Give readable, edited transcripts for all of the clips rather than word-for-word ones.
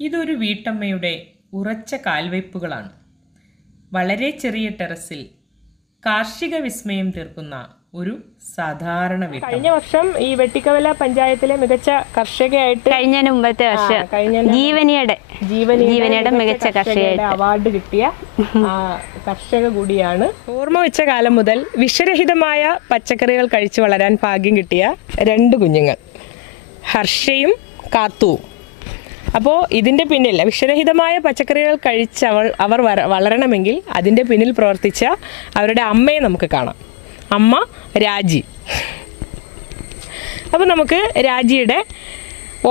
ഇതൊരു വീട്ടമ്മയുടെ ഉറച്ച കാൽവയ്പ്പുകളാണ്. വളരെ ചെറിയ ടെറസിൽ കാർഷിക വിസ്മയം തീർക്കുന്ന ഒരു സാധാരണ വീട്ടമ്മ. കഴിഞ്ഞ വർഷം ഈ വെട്ടിക്കവല പഞ്ചായത്തിലെ മികച്ച കർഷകയായിട്ട് മുമ്പത്തെ വർഷം ജീവനിയുടെ മികച്ച കർഷകയായിട്ട് അവാർഡ് കിട്ടിയ കർഷക കൂടിയാണ്. ഓർമ്മ വെച്ച കാലം മുതൽ വിഷരഹിതമായ പച്ചക്കറികൾ കഴിച്ചു വളരാൻ ഭാഗ്യം കിട്ടിയ 2 കുഞ്ഞുങ്ങൾ, ഹർഷയും കാത്തുവും. അപ്പോൾ ഇതിൻ്റെ പിന്നിൽ വിഷരഹിതമായ പച്ചക്കറികൾ കഴിച്ച് അവർ വളരണമെങ്കിൽ അതിൻ്റെ പിന്നിൽ പ്രവർത്തിച്ച അവരുടെ അമ്മയെ നമുക്ക് കാണാം. അമ്മ രാജി. അപ്പോൾ നമുക്ക് രാജിയുടെ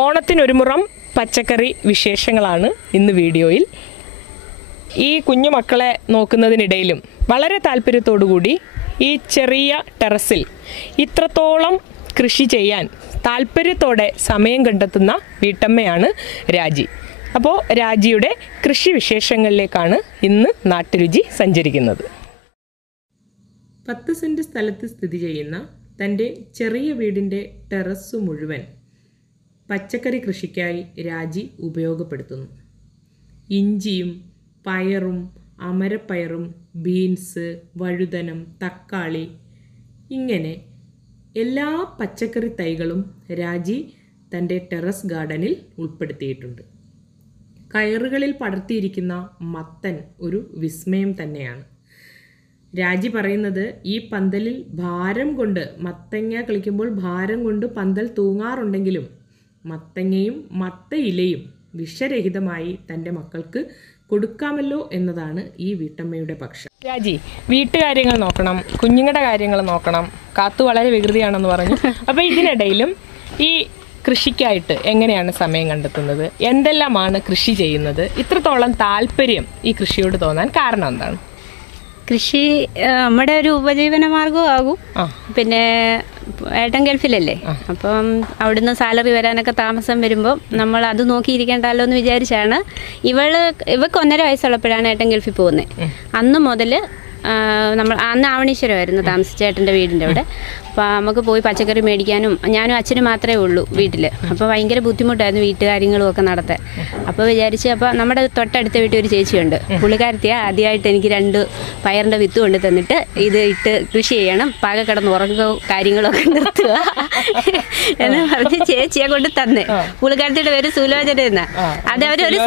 ഓണത്തിനൊരു മുറം പച്ചക്കറി വിശേഷങ്ങളാണ് ഇന്ന് വീഡിയോയിൽ. ഈ കുഞ്ഞു മക്കളെ നോക്കുന്നതിനിടയിലും വളരെ താല്പര്യത്തോടുകൂടി ഈ ചെറിയ ടെറസിൽ ഇത്രത്തോളം കൃഷി ചെയ്യാൻ താല്പര്യത്തോടെ സമയം കണ്ടെത്തുന്ന വീട്ടമ്മയാണ് രാജി. അപ്പോൾ രാജിയുടെ കൃഷി വിശേഷങ്ങളിലേക്കാണ് ഇന്ന് നാട്ടുരുചി സഞ്ചരിക്കുന്നത്. 10 സെൻറ്റ് സ്ഥലത്ത് സ്ഥിതി ചെയ്യുന്ന തൻ്റെ ചെറിയ വീടിൻ്റെ ടെറസ് മുഴുവൻ പച്ചക്കറി കൃഷിക്കായി രാജി ഉപയോഗപ്പെടുത്തുന്നു. ഇഞ്ചിയും പയറും അമരപ്പയറും ബീൻസ്, വഴുതനം, തക്കാളി, ഇങ്ങനെ എല്ലാ പച്ചക്കറി തൈകളും രാജി തൻ്റെ ടെറസ് ഗാർഡനിൽ ഉൾപ്പെടുത്തിയിട്ടുണ്ട്. കയറുകളിൽ പടർത്തിയിരിക്കുന്ന മത്തൻ ഒരു വിസ്മയം തന്നെയാണ്. രാജി പറയുന്നത് ഈ പന്തലിൽ ഭാരം കൊണ്ട് മത്തങ്ങ കളിക്കുമ്പോൾ ഭാരം കൊണ്ട് പന്തൽ തൂങ്ങാറുണ്ടെങ്കിലും മത്തങ്ങയും മത്തയിലയും വിഷരഹിതമായി തൻ്റെ മക്കൾക്ക് കൊടുക്കാമല്ലോ എന്നതാണ് ഈ വീട്ടമ്മയുടെ പക്ഷം. രാജി, വീട്ടുകാര്യങ്ങൾ നോക്കണം, കുഞ്ഞുങ്ങളുടെ കാര്യങ്ങൾ നോക്കണം, കാത്തു വളരെ വികൃതിയാണെന്ന് പറഞ്ഞു. അപ്പോൾ ഇതിനിടയിലും ഈ കൃഷിക്കായിട്ട് എങ്ങനെയാണ് സമയം കണ്ടെത്തുന്നത്? എന്തെല്ലാമാണ് കൃഷി ചെയ്യുന്നത്? ഇത്രത്തോളം താല്പര്യം ഈ കൃഷിയോട് തോന്നാൻ കാരണം എന്താണ്? കൃഷി നമ്മുടെ ഒരു ഉപജീവന മാർഗവും ആകും. പിന്നെ ഏട്ടൻ ഗൾഫിലല്ലേ, അപ്പം അവിടുന്ന് സാലറി വരാനൊക്കെ താമസം വരുമ്പോൾ നമ്മൾ അത് നോക്കിയിരിക്കേണ്ടല്ലോ എന്ന് വിചാരിച്ചാണ്. ഇവക്ക് 1.5 വയസ്സുള്ളപ്പോഴാണ് ഏട്ടൻ ഗൾഫിൽ പോകുന്നത്. അന്ന് മുതൽ അന്ന് ആവണീശ്വരമായിരുന്നു താമസിച്ച ഏട്ടൻ്റെ വീടിൻ്റെ അവിടെ. അപ്പോൾ നമുക്ക് പോയി പച്ചക്കറി മേടിക്കാനും, ഞാനും അച്ഛനും മാത്രമേ ഉള്ളൂ വീട്ടിൽ. അപ്പോൾ ഭയങ്കര ബുദ്ധിമുട്ടായിരുന്നു വീട്ടുകാര്യങ്ങളും ഒക്കെ നടത്താൻ. അപ്പോൾ വിചാരിച്ച്, അപ്പോൾ നമ്മുടെ തൊട്ടടുത്ത വീട്ടിൽ ഒരു ചേച്ചിയുണ്ട്, പുള്ളിക്കാരത്തിയാണ് ആദ്യമായിട്ട് എനിക്ക് 2 പയറിൻ്റെ വിത്ത് കൊണ്ട് തന്നിട്ട് ഇത് ഇട്ട് കൃഷി ചെയ്യണം, പാക കിടന്ന് ഉറങ്ങുകയോ കാര്യങ്ങളൊക്കെ നിർത്തുക എന്ന് പറഞ്ഞ് ചേച്ചിയെ കൊണ്ട് തന്നെ. പുള്ളിക്കാരത്തിയുടെ പേര് സുലോചന എന്നാ. അത് അവരൊരു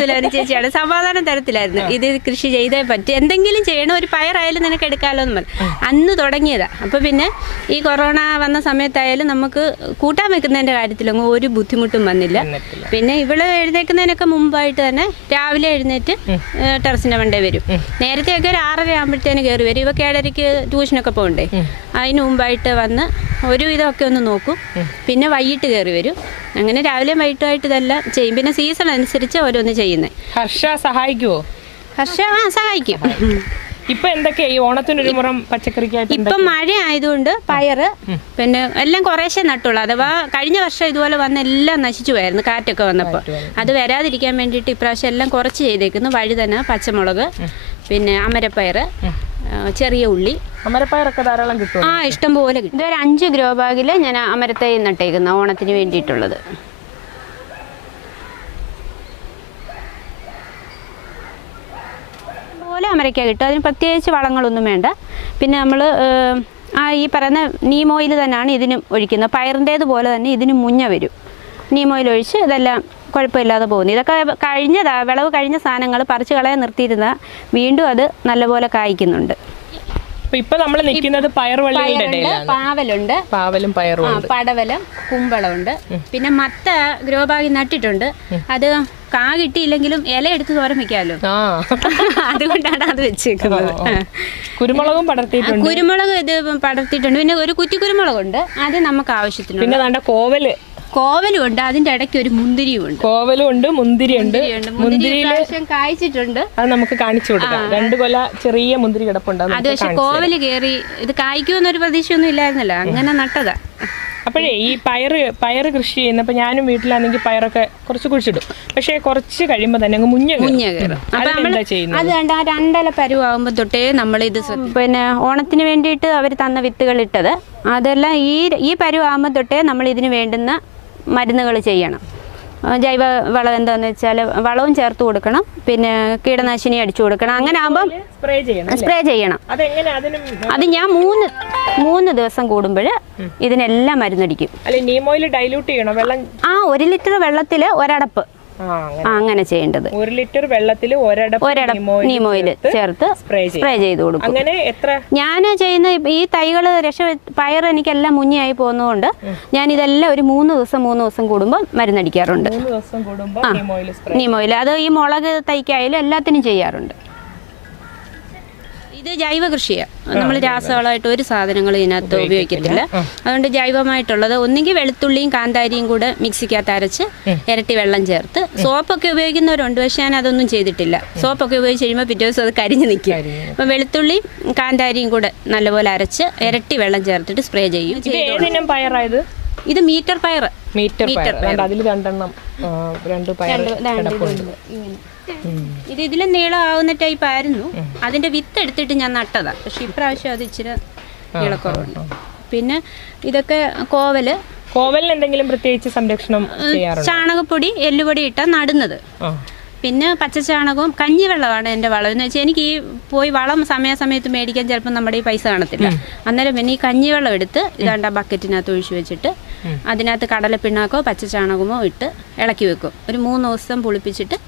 സുലോചന ചേച്ചിയാണ്. സമാധാനം തരത്തിലായിരുന്നു. ഇത് കൃഷി ചെയ്തേ പറ്റും, എന്തെങ്കിലും ചെയ്യണം, ഒരു പയറായാലും നിനക്ക് എടുക്കാമല്ലോ എന്ന് പറഞ്ഞു. അന്ന് തുടങ്ങിയതാണ്. അപ്പോൾ പിന്നെ ഈ കൊറോണ വന്ന സമയത്തായാലും നമുക്ക് കൂട്ടാൻ വെക്കുന്നതിൻ്റെ കാര്യത്തിലൊന്നും ഒരു ബുദ്ധിമുട്ടും വന്നില്ല. പിന്നെ ഇവള് എഴുന്നേൽക്കുന്നതിനൊക്കെ മുമ്പായിട്ട് തന്നെ രാവിലെ എഴുന്നേറ്റ് ടെറസിൻ്റെ മണ്ടേ വരും. നേരത്തെയൊക്കെ ഒരു 6:30 ആകുമ്പോഴത്തേന് കയറി വരും. ഇവക്ക് 7:30 ട്യൂഷനൊക്കെ പോകണ്ടേ, അതിന് മുമ്പായിട്ട് വന്ന് ഒരു ഇതൊക്കെ ഒന്ന് നോക്കും. പിന്നെ വൈകിട്ട് കയറി വരും. അങ്ങനെ രാവിലെയും വൈകിട്ടുമായിട്ട് ഇതെല്ലാം ചെയ്യും. പിന്നെ സീസൺ അനുസരിച്ച് ഓരോന്ന് ചെയ്യുന്നത്. ഹർഷ സഹായിക്കുമോ? ഹർഷ സഹായിക്കും. ഇപ്പൊ എന്തൊക്കെയാ ഈ ഓണത്തിനൊരു മുറം പച്ചക്കറിക്കായിട്ട്? ഇപ്പം മഴ ആയതുകൊണ്ട് പയറ് പിന്നെ എല്ലാം കുറേശ്ശെ നട്ടുള്ളൂ. അഥവാ കഴിഞ്ഞ വർഷം ഇതുപോലെ വന്ന് എല്ലാം നശിച്ചു പോയായിരുന്നു കാറ്റൊക്കെ വന്നപ്പോൾ. അത് വരാതിരിക്കാൻ വേണ്ടിയിട്ട് ഇപ്രാവശ്യം എല്ലാം കുറച്ച് ചെയ്തേക്കുന്നു. വഴുതന, പച്ചമുളക്, പിന്നെ അമരപ്പയർ, ചെറിയ ഉള്ളി. അമരപ്പയറൊക്കെ ധാരാളം കിട്ടും. ഇഷ്ടം പോലെ കിട്ടും. ഇതൊരു 5 ഗ്രോ ബാഗിൽ ഞാൻ അമരത്തൈ നട്ടേക്കുന്ന ഓണത്തിന് വേണ്ടിയിട്ടുള്ളത്. അമരയ്ക്ക കിട്ടും. അതിന് പ്രത്യേകിച്ച് വളങ്ങളൊന്നും വേണ്ട. പിന്നെ നമ്മൾ ഈ പറയുന്ന നീം ഓയിൽ തന്നെയാണ് ഇതിനും ഒഴിക്കുന്നത്. പയറിൻ്റേതുപോലെ തന്നെ ഇതിന് മുഞ്ഞ വരും. നീം ഓയിൽ ഒഴിച്ച് ഇതെല്ലാം കുഴപ്പമില്ലാതെ പോകുന്നു. ഇതൊക്കെ വിളവ് കഴിഞ്ഞ സാധനങ്ങൾ പറിച്ച് കളയാൻ നിർത്തിയിരുന്ന വീണ്ടും അത് നല്ലപോലെ കായ്ക്കുന്നുണ്ട്. പാവലുണ്ട്, പാവലും പയറും, പടവലം, കുമ്പളമുണ്ട്. പിന്നെ മത്ത ഗ്രോ ബാഗിൽ നട്ടിട്ടുണ്ട്. അത് കാ കിട്ടിയില്ലെങ്കിലും ഇല എടുത്ത് തോരൻ വെക്കാമല്ലോ, അതുകൊണ്ടാണ് അത് വെച്ചേക്കുന്നത്. കുരുമുളകും പടർത്തിയിട്ടുണ്ട്. കുരുമുളക് ഇത് പടർത്തിയിട്ടുണ്ട്. പിന്നെ ഒരു കുറ്റി കുരുമുളകുണ്ട്, അത് നമുക്ക് ആവശ്യത്തിന്. പിന്നെ കോവലും ഉണ്ട്. അതിന്റെ ഇടയ്ക്ക് ഒരു മുന്തിരിയും ഉണ്ട്. കോവലും ഉണ്ട്, മുന്തിരിയുണ്ട്. മുന്തിരി കായ്ച്ചിട്ടുണ്ട്. അത് നമുക്ക് കാണിച്ചു കൊടുക്കാം. 2 കൊല ചെറിയ മുന്തിരി കിടപ്പുണ്ട്. അത് പക്ഷെ കോവല് കയറി ഇത് കായ്ക്കുമെന്നൊരു പ്രതീക്ഷയൊന്നും ഇല്ലായിരുന്നല്ലോ, അങ്ങനെ നട്ടതാ. അപ്പോഴേ ഈ പയറ് കൃഷി ചെയ്യുന്നപ്പോൾ ഞാനും വീട്ടിലാണെങ്കിൽ പയറൊക്കെ കുറച്ച് കുഴിച്ചിടും. പക്ഷേ കുറച്ച് കഴിയുമ്പോൾ തന്നെ മുഞ്ഞ കയറും. അത് കണ്ട 2 ഇല പരുവാകുമ്പോൾ തൊട്ടേ നമ്മളിത് പിന്നെ ഓണത്തിന് വേണ്ടിയിട്ട് അവർ തന്ന വിത്തുകൾ ഇട്ടത് അതെല്ലാം ഈ പരുവാകുമ്പോൾ തൊട്ടേ നമ്മൾ ഇതിന് വേണ്ടുന്ന മരുന്നുകൾ ചെയ്യണം. ജൈവ വളം എന്താന്ന് വെച്ചാൽ വളവും ചേർത്ത് കൊടുക്കണം, പിന്നെ കീടനാശിനി അടിച്ചു കൊടുക്കണം. അങ്ങനെ ആകുമ്പോൾ സ്പ്രേ ചെയ്യണം. അത് ഞാൻ മൂന്ന് ദിവസം കൂടുമ്പോൾ ഇതിനെല്ലാം മരുന്നടിക്കും. 1 ലിറ്റർ വെള്ളത്തിൽ ഒരടപ്പ് അങ്ങനെ ചെയ്യേണ്ടത്. 1 ലിറ്റർ വെള്ളത്തിൽ ഒരടപ്പ് നീം ഓയിൽ ചേർത്ത് സ്പ്രേ ചെയ്ത് കൊടുക്കും. ഞാൻ ചെയ്യുന്ന ഈ തൈകള് പയർ എനിക്കെല്ലാം മുന്നിയായി പോകുന്നതുകൊണ്ട് ഞാൻ ഇതെല്ലാം ഒരു 3 ദിവസം കൂടുമ്പോൾ മരുന്നടിക്കാറുണ്ട്. നീം ഓയിൽ അത് ഈ മുളക് തൈക്കായാലും എല്ലാത്തിനും ചെയ്യാറുണ്ട്. ഇത് ജൈവ കൃഷിയാണ്. നമ്മൾ രാസവളമായിട്ട് ഒരു സാധനങ്ങളും ഇതിനകത്ത് ഉപയോഗിക്കത്തില്ല. അതുകൊണ്ട് ജൈവമായിട്ടുള്ളത് ഒന്നുകിൽ വെളുത്തുള്ളിയും കാന്താരിയും കൂടെ മിക്സിക്കകത്ത് അരച്ച് ഇരട്ടി വെള്ളം ചേർത്ത്, സോപ്പൊക്കെ ഉപയോഗിക്കുന്നവരുണ്ട്, പക്ഷെ ഞാൻ അതൊന്നും ചെയ്തിട്ടില്ല. സോപ്പൊക്കെ ഉപയോഗിച്ച് കഴിയുമ്പോൾ പിറ്റേ ദിവസം അത് കരിഞ്ഞ് നിൽക്കും. അപ്പം വെളുത്തുള്ളിയും കാന്താരിയും കൂടെ നല്ലപോലെ അരച്ച് ഇരട്ടി വെള്ളം ചേർത്തിട്ട് സ്പ്രേ ചെയ്യും. ഇത് മീറ്റർ പയർ. ഇത് ഇതിലും നീളമാവുന്ന ടൈപ്പ് ആയിരുന്നു. അതിന്റെ വിത്ത് എടുത്തിട്ട് ഞാൻ നട്ടതാ, പക്ഷെ ഇപ്രാവശ്യം അത് ഇച്ചിരി നീളക്കുറവുണ്ട്. പിന്നെ ഇതൊക്കെ കോവലിന് എന്തെങ്കിലും പ്രത്യേകിച്ച് സംരക്ഷണം ചാണകപ്പൊടി എല്ലുപൊടി ഇട്ടാ നടുന്നത്. പിന്നെ പച്ചച്ചാണകവും കഞ്ഞിവെള്ളമാണ് എൻ്റെ വളം. എന്ന് വെച്ചാൽ എനിക്ക് ഈ പോയി വളം സമയാസമയത്ത് മേടിക്കാൻ ചിലപ്പോൾ നമ്മുടെ ഈ പൈസ കാണത്തില്ല. അന്നേരം പിന്നെ ഈ കഞ്ഞിവെള്ളം എടുത്ത് ഇതാണ്ട് ബക്കറ്റിനകത്ത് ഒഴിച്ചു വെച്ചിട്ട് അതിനകത്ത് കടലപ്പിണ്ണാക്കോ പച്ചച്ചാണകമോ ഇട്ട് ഇളക്കി വെക്കും. ഒരു 3 ദിവസം പുളിപ്പിച്ചിട്ട്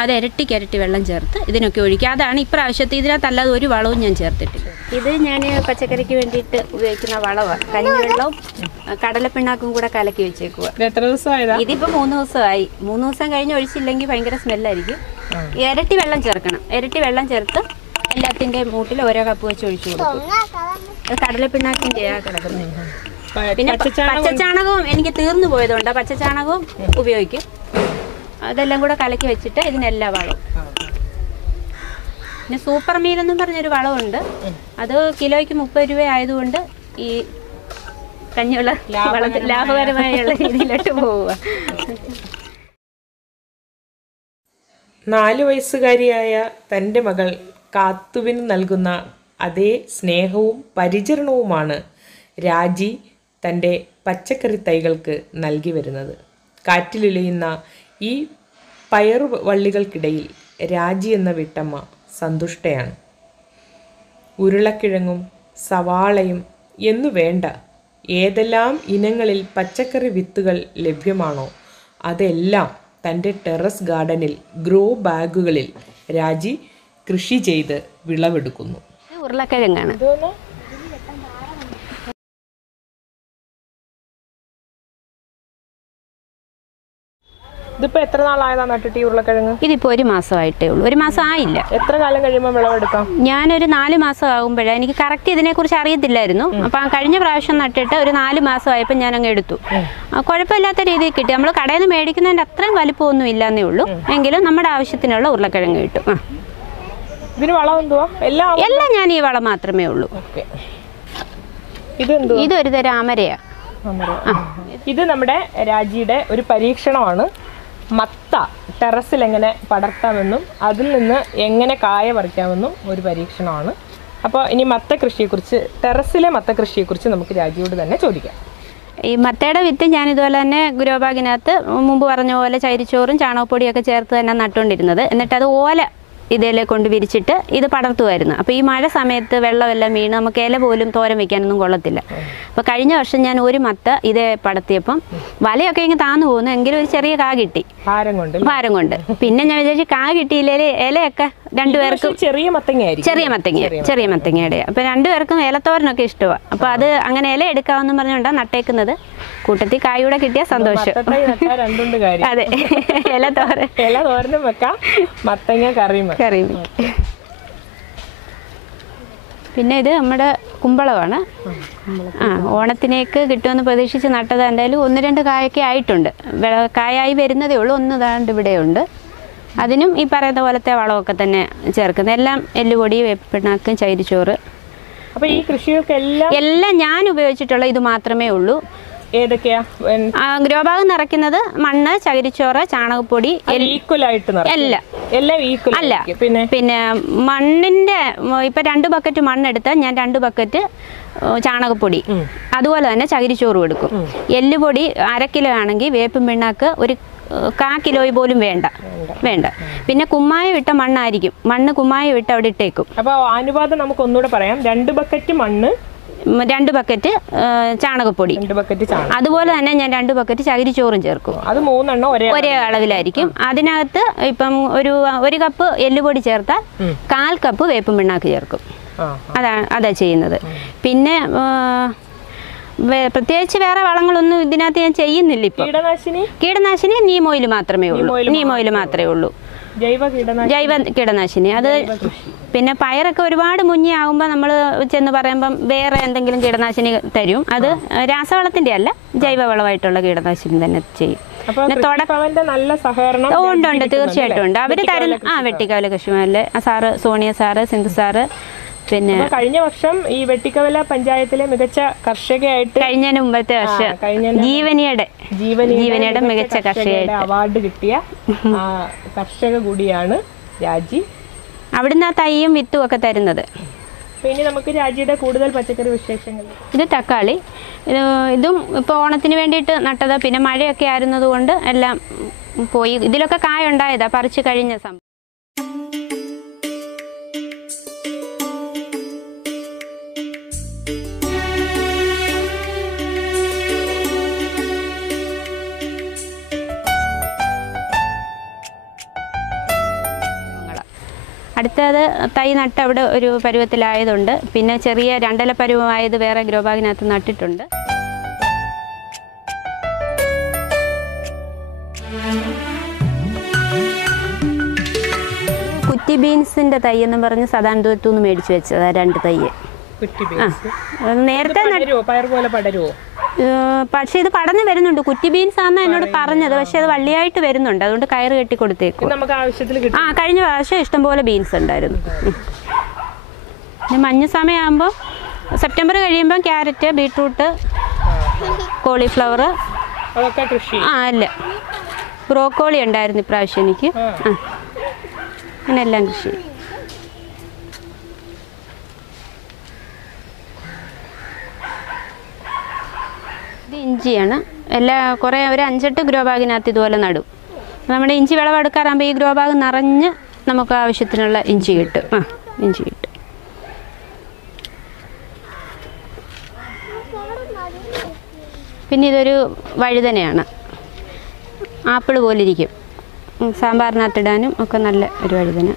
അത് ഇരട്ടി വെള്ളം ചേർത്ത് ഇതിനൊക്കെ ഒഴിക്കുക. അതാണ് ഇപ്രാവശ്യത്തെ. ഇതിനകത്തല്ലാതെ ഒരു വളവും ഞാൻ ചേർത്തിട്ടില്ല. ഇത് ഞാൻ പച്ചക്കറിക്ക് വേണ്ടിയിട്ട് ഉപയോഗിക്കുന്ന വളമാണ്. കഞ്ഞിവെള്ളവും കടലപ്പിണ്ണാക്കും കൂടെ കലക്കി വെച്ചേക്കുക. ഇതിപ്പോ 3 ദിവസമായി. 3 ദിവസം കഴിഞ്ഞ് ഒഴിച്ചില്ലെങ്കിൽ ഭയങ്കര സ്മെല്ലായിരിക്കും. ഇരട്ടി വെള്ളം ചേർക്കണം. ഇരട്ടി വെള്ളം ചേർത്ത് എല്ലാത്തിൻ്റെ മൂട്ടിൽ ഓരോ കപ്പ് വെച്ച് ഒഴിച്ചു കൊടുക്കും. കടലപ്പിണ്ണാക്കിൻ്റെ കിടക്കുന്നത്. പിന്നെ പച്ചച്ചാണകവും എനിക്ക് തീർന്നു പോയതുകൊണ്ട് പച്ചച്ചാണകവും ഉപയോഗിക്കും. അതെല്ലാം കൂടെ കലക്കി വെച്ചിട്ട് ഇതിനെല്ലാം വളം. പിന്നെ സൂപ്പർ മീൽ എന്നും പറഞ്ഞൊരു വളമുണ്ട്. അത് കിലോയ്ക്ക് 30 രൂപ ആയതുകൊണ്ട് ഈ കഞ്ഞിയുള്ള വളത്തിൽ ലാഭകരമായുള്ള രീതിയിലോട്ട് പോവുക. 4 വയസ്സുകാരിയായ തൻ്റെ മകൾ കാത്തുവിന് നൽകുന്ന അതേ സ്നേഹവും പരിചരണവുമാണ് രാജി തൻ്റെ പച്ചക്കറി തൈകൾക്ക് നൽകി വരുന്നത്. കാറ്റിലുലയുന്ന ഈ പയറുവള്ളികൾക്കിടയിൽ രാജി എന്ന വീട്ടമ്മ സന്തുഷ്ടയാണ്. ഉരുളക്കിഴങ്ങും സവാളയും എന്നു വേണ്ട ഏതെല്ലാം ഇനങ്ങളിൽ പച്ചക്കറി വിത്തുകൾ ലഭ്യമാണോ അതെല്ലാം തൻ്റെ ടെറസ് ഗാർഡനിൽ ഗ്രോ ബാഗുകളിൽ രാജി കൃഷി ചെയ്ത് വിളവെടുക്കുന്നു. ഉരുളക്കിഴങ്ങാണ്. ഇതിപ്പോ എത്ര നാളായതാ നട്ടിട്ട് ഈ ഉരുളക്കിഴങ്ങ്? ഇതിപ്പോ 1 മാസമായിട്ടേ ഉള്ളൂ. 1 മാസം ആയില്ല. എത്ര കാലം കഴിയുമ്പോൾ വിളവെടുക്കാം? ഞാനൊരു 4 മാസം ആകുമ്പോഴേ, എനിക്ക് കറക്റ്റ് ഇതിനെക്കുറിച്ച് അറിയത്തില്ലായിരുന്നു. അപ്പം കഴിഞ്ഞ പ്രാവശ്യം നട്ടിട്ട് ഒരു 4 മാസമായപ്പോൾ ഞാൻ അങ്ങ് എടുത്തു. കുഴപ്പമില്ലാത്ത രീതിയിൽ കിട്ടി. നമ്മൾ കടയിൽ നിന്ന് മേടിക്കുന്നതിൻ്റെ അത്രയും വലിപ്പമൊന്നും ഇല്ലെന്നേ ഉള്ളൂ. എങ്കിലും നമ്മുടെ ആവശ്യത്തിനുള്ള ഉരുളക്കിഴങ്ങ് കിട്ടും. ഇതിന് വളം എന്തുവാ? എല്ലാം ഞാൻ ഈ വളം മാത്രമേ ഉള്ളൂ. ഇതൊരു തരം അമരയാ. ഇത് നമ്മുടെ രാജിയുടെ ഒരു പരീക്ഷണമാണ്. മത്ത ടെറസിൽ എങ്ങനെ പടർത്താമെന്നും അതിൽ നിന്ന് എങ്ങനെ കായ പറിക്കാമെന്നും ഒരു പരീക്ഷണമാണ്. അപ്പോൾ ഇനി മത്ത കൃഷിയെക്കുറിച്ച്, ടെറസിലെ മത്ത കൃഷിയെക്കുറിച്ച് നമുക്ക് രാജിയോട് തന്നെ ചോദിക്കാം. ഈ മത്തയുടെ വിത്ത് ഞാൻ ഇതുപോലെ തന്നെ ഗ്രോബാഗിനകത്ത് മുമ്പ് പറഞ്ഞ പോലെ ചകിരിച്ചോറും ചാണകപ്പൊടിയൊക്കെ ചേർത്ത് തന്നെ നട്ടുകൊണ്ടിരുന്നത്. എന്നിട്ട് അത് ഓല ഇതിലെ കൊണ്ട് വിരിച്ചിട്ട് ഇത് പടർത്തുമായിരുന്നു. അപ്പോൾ ഈ മഴ സമയത്ത് വെള്ളമെല്ലാം വീണ് നമുക്ക് ഇല പോലും തോരൻ വെക്കാനൊന്നും കൊള്ളത്തില്ല. അപ്പോൾ കഴിഞ്ഞ വർഷം ഞാൻ ഒരു മത്ത ഇതേ പടർത്തിയപ്പം വലയൊക്കെ ഇങ്ങനെ താന്നു പോകുന്നു, എങ്കിലും ഒരു ചെറിയ കാ കിട്ടി ഭാരം കൊണ്ട്. പിന്നെ ഞാൻ വിചാരിച്ചു കാ കിട്ടിയില്ലേ ഇലയൊക്കെ രണ്ടുപേർക്കും ചെറിയ മത്തങ്ങയുടെ. അപ്പോൾ രണ്ടുപേർക്കും ഇലത്തോരനൊക്കെ ഇഷ്ടമാണ്. അപ്പോൾ അത് അങ്ങനെ ഇല എടുക്കാമെന്നും പറഞ്ഞുകൊണ്ടാണ് നട്ടേക്കുന്നത്. കൂട്ടത്തിൽ കായൂടെ കിട്ടിയ സന്തോഷം. അതെ, ഇലത്തോരനും വെക്കാം, മത്തങ്ങ കറിയും. പിന്നെ ഇത് നമ്മുടെ കുമ്പളമാണ്. ഓണത്തിനേക്ക് കിട്ടുമെന്ന് പ്രതീക്ഷിച്ച് നട്ടത്. എന്തായാലും 1-2 കായൊക്കെ ആയിട്ടുണ്ട്. കായായി വരുന്നതേ ഉള്ളൂ. 1 താണ്ട് ഇവിടെയുണ്ട്. അതിനും ഈ പറയുന്ന പോലത്തെ വളമൊക്കെ തന്നെ ചേർക്കുന്നത്. എല്ലാം എല്ലുപൊടി, വേപ്പിണ്ണാക്കും, ചകിരിച്ചോറ്. അപ്പോൾ ഈ കൃഷികൾക്കെല്ലാം ഞാൻ ഉപയോഗിച്ചിട്ടുള്ള ഇത് മാത്രമേ ഉള്ളൂ. ഏതൊക്കെയാ? ഗ്രോബാഗ് നിറയ്ക്കുന്നത് മണ്ണ്, ചകിരിച്ചോറ്, ചാണകപ്പൊടി അല്ല. പിന്നെ മണ്ണിന്റെ ഇപ്പൊ 2 ബക്കറ്റ് മണ്ണെടുത്താൽ ഞാൻ 2 ബക്കറ്റ് ചാണകപ്പൊടി, അതുപോലെ തന്നെ ചകിരിച്ചോറും എടുക്കും. എല്ലുപൊടി 1/2 കിലോ ആണെങ്കിൽ വേപ്പും പിണ്ണാക്ക് കാ കിലോ പോലും വേണ്ട. പിന്നെ കുമ്മായം ഇട്ട മണ്ണായിരിക്കും, മണ്ണ് കുമ്മായം ഇട്ട് അവിടെ ഇട്ടേക്കും. അപ്പോൾ അനുപാതം നമുക്ക് ഒന്നുകൂടെ പറയാം. 2 ബക്കറ്റ് മണ്ണ്, 2 ബക്കറ്റ് ചാണകപ്പൊടി, 2 ബക്കറ്റ് ചാണകം, അതുപോലെ തന്നെ ഞാൻ 2 ബക്കറ്റ് ചകിരിച്ചോറും ചേർക്കും. അത് 3 എണ്ണം ഒരേ അളവിലായിരിക്കും. അതിനകത്ത് ഇപ്പം ഒരു കപ്പ് എല്ലുപൊടി ചേർത്താൽ 1/4 കപ്പ് വേപ്പും പിണ്ണാക്ക് ചേർക്കും. അതാ ചെയ്യുന്നത്. പിന്നെ പ്രത്യേകിച്ച് വേറെ വളങ്ങളൊന്നും ഇതിനകത്ത് ഞാൻ ചെയ്യുന്നില്ല. ഇപ്പം കീടനാശിനി നീം ഓയിൽ മാത്രമേ ഉള്ളൂ. ജൈവ കീടനാശിനി അത്. പിന്നെ പയറൊക്കെ ഒരുപാട് മുന്നിയാകുമ്പോൾ നമ്മൾ ചെന്ന് പറയുമ്പം വേറെ എന്തെങ്കിലും കീടനാശിനി തരും. അത് രാസവളത്തിന്റെ അല്ല, ജൈവവളമായിട്ടുള്ള കീടനാശിനി തന്നെ ചെയ്യും. നല്ല സഹകരണം ഉണ്ട്, തീർച്ചയായിട്ടും ഉണ്ട്. അവര് തരുന്ന വെട്ടിക്കവല കൃഷിമാരിലെ sir, Sonia sir, Sindhu sir. പിന്നെ കഴിഞ്ഞ വർഷം ഈ വെട്ടിക്കവല പഞ്ചായത്തിലെ മികച്ച കർഷകയായിട്ട് കഴിഞ്ഞതിന് മുമ്പത്തെ വർഷം ജീവനിയുടെ മികച്ച കർഷകയായിട്ട് അവാർഡ് കിട്ടിയ കർഷക കൂടിയാണ് രാജി. അവിടുന്ന് ആ തൈയും വിത്തും ഒക്കെ തരുന്നത്. ഇനി നമുക്ക് രാജിയുടെ കൂടുതൽ പച്ചക്കറി വിശേഷങ്ങൾ. ഇത് തക്കാളി, ഇതും ഇപ്പോൾ ഓണത്തിന് വേണ്ടിയിട്ട് നട്ടത്. പിന്നെ മഴയൊക്കെ ആയിരുന്നത് കൊണ്ട് എല്ലാം പോയി. ഇതിലൊക്കെ കായ ഉണ്ടായതാ, പറിച്ചു കഴിഞ്ഞ സംഭവം. അടുത്തത് തൈ നട്ട് അവിടെ ഒരു പരുവത്തിലായതുണ്ട്. പിന്നെ ചെറിയ 2 ഇല പരുവമായത് വേറെ ഗ്രോ ബാഗിനകത്ത് നട്ടിട്ടുണ്ട്. കുറ്റി ബീൻസിന്റെ തൈ എന്ന് പറഞ്ഞ് സദാനത്തുനിന്ന് മേടിച്ചു വെച്ചത് 2 തൈ. നേരത്തെ പക്ഷെ ഇത് പടർന്നു വരുന്നുണ്ട്. കുറ്റി ബീൻസ് ആണെന്ന് എന്നോട് പറഞ്ഞത്. പക്ഷെ അത് വള്ളിയായിട്ട് വരുന്നുണ്ട്. അതുകൊണ്ട് കയറ് കെട്ടി കൊടുത്തേക്കും. കഴിഞ്ഞ പ്രാവശ്യം ഇഷ്ടംപോലെ ബീൻസ് ഉണ്ടായിരുന്നു. പിന്നെ മഞ്ഞ സമയമാകുമ്പോൾ സെപ്റ്റംബർ കഴിയുമ്പോൾ ക്യാരറ്റ്, ബീട്രൂട്ട്, കോളിഫ്ലവർ അല്ല ബ്രോക്കോളി ഉണ്ടായിരുന്നു ഇപ്രാവശ്യം എനിക്ക്. അങ്ങനെ എല്ലാം കൃഷി. ഇത് ഇഞ്ചിയാണ്. കുറേ ഒരു 5-8 ഗ്രോ ബാഗിനകത്ത് ഇതുപോലെ നടും. നമ്മുടെ ഇഞ്ചി വിളവെടുക്കാറാകുമ്പോൾ ഈ ഗ്രോ ബാഗ് നിറഞ്ഞ് നമുക്ക് ആവശ്യത്തിനുള്ള ഇഞ്ചി കിട്ടും. ഇഞ്ചി കിട്ടും. പിന്നെ ഇതൊരു വഴുതനയാണ്. ആപ്പിൾ പോലിരിക്കും. സാമ്പാറിനകത്തിടാനും ഒക്കെ നല്ല ഒരു വഴുതന.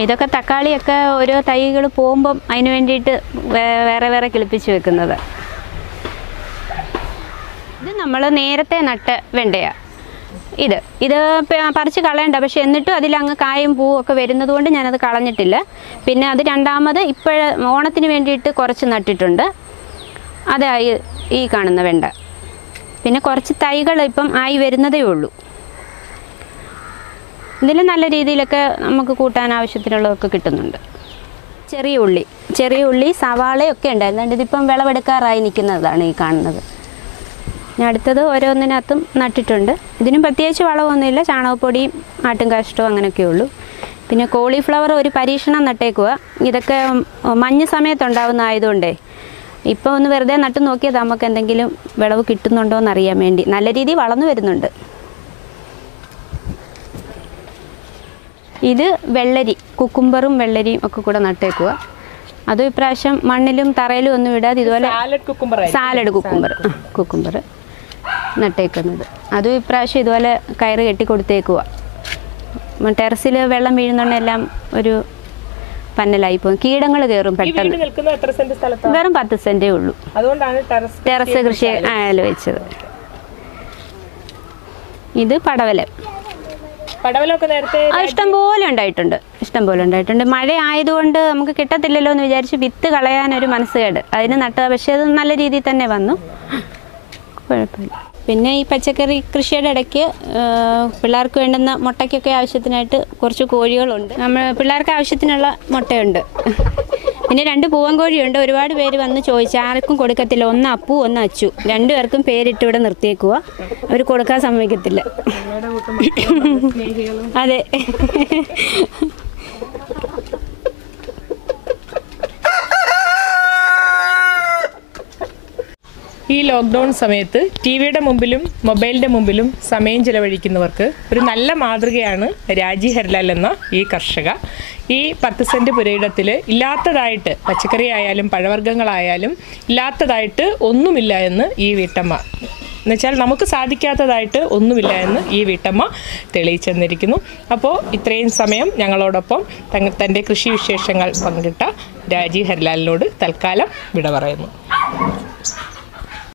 ഇതൊക്കെ തക്കാളിയൊക്കെ ഓരോ തൈകൾ പോകുമ്പം അതിന് വേണ്ടിയിട്ട് വേറെ കിളിപ്പിച്ച് വെക്കുന്നത്. ഇത് നമ്മൾ നേരത്തെ നട്ട വെണ്ടയാണ്. ഇത് പറിച്ച് കളയണ്ട. പക്ഷെ എന്നിട്ടും അതിലങ്ങ് കായും പൂവും ഒക്കെ വരുന്നത് കൊണ്ട് ഞാനത് കളഞ്ഞിട്ടില്ല. പിന്നെ അത് രണ്ടാമത് ഓണത്തിന് വേണ്ടിയിട്ട് കുറച്ച് നട്ടിട്ടുണ്ട്. അതായി ഈ കാണുന്ന വെണ്ട. പിന്നെ കുറച്ച് തൈകൾ ഇപ്പം ആയി വരുന്നതേ ഉള്ളൂ. ഇതിൽ നല്ല രീതിയിലൊക്കെ നമുക്ക് കൂട്ടാൻ ആവശ്യത്തിനുള്ളതൊക്കെ കിട്ടുന്നുണ്ട്. ചെറിയ ഉള്ളി സവാളയൊക്കെ ഉണ്ടായിരുന്നു. ഇതിപ്പം വിളവെടുക്കാറായി നിൽക്കുന്നതാണ് ഈ കാണുന്നത്. അടുത്തത് ഓരോന്നിനകത്തും നട്ടിട്ടുണ്ട്. ഇതിനും പ്രത്യേകിച്ച് വളമൊന്നുമില്ല. ചാണകപ്പൊടിയും ആട്ടും കാഷ്ടവും അങ്ങനെയൊക്കെ ഉള്ളൂ. പിന്നെ കോളിഫ്ലവർ ഒരു പരീക്ഷണം നട്ടേക്കുക. ഇതൊക്കെ മഞ്ഞ സമയത്തുണ്ടാവുന്ന ആയതുകൊണ്ടേ ഇപ്പോൾ ഒന്ന് വെറുതെ നട്ട് നോക്കിയത് നമുക്ക് എന്തെങ്കിലും വിളവ് കിട്ടുന്നുണ്ടോ എന്നറിയാൻ വേണ്ടി. നല്ല രീതിയിൽ വളർന്നു വരുന്നുണ്ട്. ഇത് വെള്ളരി, കുക്കുംബറും വെള്ളരിയും ഒക്കെ കൂടെ നട്ടേക്കുക. അതും ഇപ്രാവശ്യം മണ്ണിലും തറയിലും ഒന്നും ഇടാതെ ഇതുപോലെ സാലഡ് കുക്കുംബർ നട്ടേക്കുന്നത്. അതും ഇപ്രാവശ്യം ഇതുപോലെ കയറ് കെട്ടി കൊടുത്തേക്കുക. ടെറസിൽ വെള്ളം വീഴുന്നുണ്ടെല്ലാം ഒരു പന്നലായി പോകും. കീടങ്ങൾ കയറും പെട്ടെന്ന്. വെറും 10 സെന്റേ ഉള്ളൂ. ടെറസ് കൃഷി വെച്ചത്. ഇത് പടവലം. ഇഷ്ടംപോലെ ഉണ്ടായിട്ടുണ്ട്. മഴ ആയതുകൊണ്ട് നമുക്ക് കിട്ടത്തില്ലല്ലോ എന്ന് വിചാരിച്ച് വിത്ത് കളയാനൊരു മനസ്സുകേട്. അതിന് നട്ടത്. പക്ഷെ അത് നല്ല രീതിയിൽ തന്നെ വന്നു, കുഴപ്പമില്ല. പിന്നെ ഈ പച്ചക്കറി കൃഷിയുടെ ഇടയ്ക്ക് പിള്ളേർക്ക് വേണ്ടുന്ന മുട്ടയ്ക്കൊക്കെ ആവശ്യത്തിനായിട്ട് കുറച്ച് കോഴികളുണ്ട്. പിള്ളേർക്ക് ആവശ്യത്തിനുള്ള മുട്ടയുണ്ട്. പിന്നെ 2 പൂവൻ കോഴിയുണ്ട്. ഒരുപാട് പേര് വന്ന് ചോദിച്ചു. ആർക്കും കൊടുക്കത്തില്ല. ഒന്ന് അപ്പു, ഒന്ന് അച്ചു. 2 പേർക്കും പേരിട്ട് ഇവിടെ നിർത്തിയേക്കുക. അവർ കൊടുക്കാൻ സമ്മതിക്കത്തില്ല. അതെ. ഈ ലോക്ക്ഡൗൺ സമയത്ത് ടി വിയുടെ മുമ്പിലും മൊബൈലിൻ്റെ മുമ്പിലും സമയം ചിലവഴിക്കുന്നവർക്ക് ഒരു നല്ല മാതൃകയാണ് രാജി ഹരിലാൽ എന്ന ഈ കർഷക. ഈ 10 സെൻറ്റ് പുരയിടത്തിൽ ഇല്ലാത്തതായിട്ട് പച്ചക്കറി ആയാലും പഴവർഗ്ഗങ്ങളായാലും ഇല്ലാത്തതായിട്ട് ഒന്നുമില്ല എന്ന് ഈ വീട്ടമ്മ, എന്നുവെച്ചാൽ നമുക്ക് സാധിക്കാത്തതായിട്ട് ഒന്നുമില്ല എന്ന് ഈ വീട്ടമ്മ തെളിയിച്ചെന്നിരിക്കുന്നു. അപ്പോൾ ഇത്രയും സമയം ഞങ്ങളോടൊപ്പം തൻ്റെ കൃഷി വിശേഷങ്ങൾ പങ്കിട്ട രാജി ഹരിലാലിനോട് തൽക്കാലം വിട പറയുന്നു.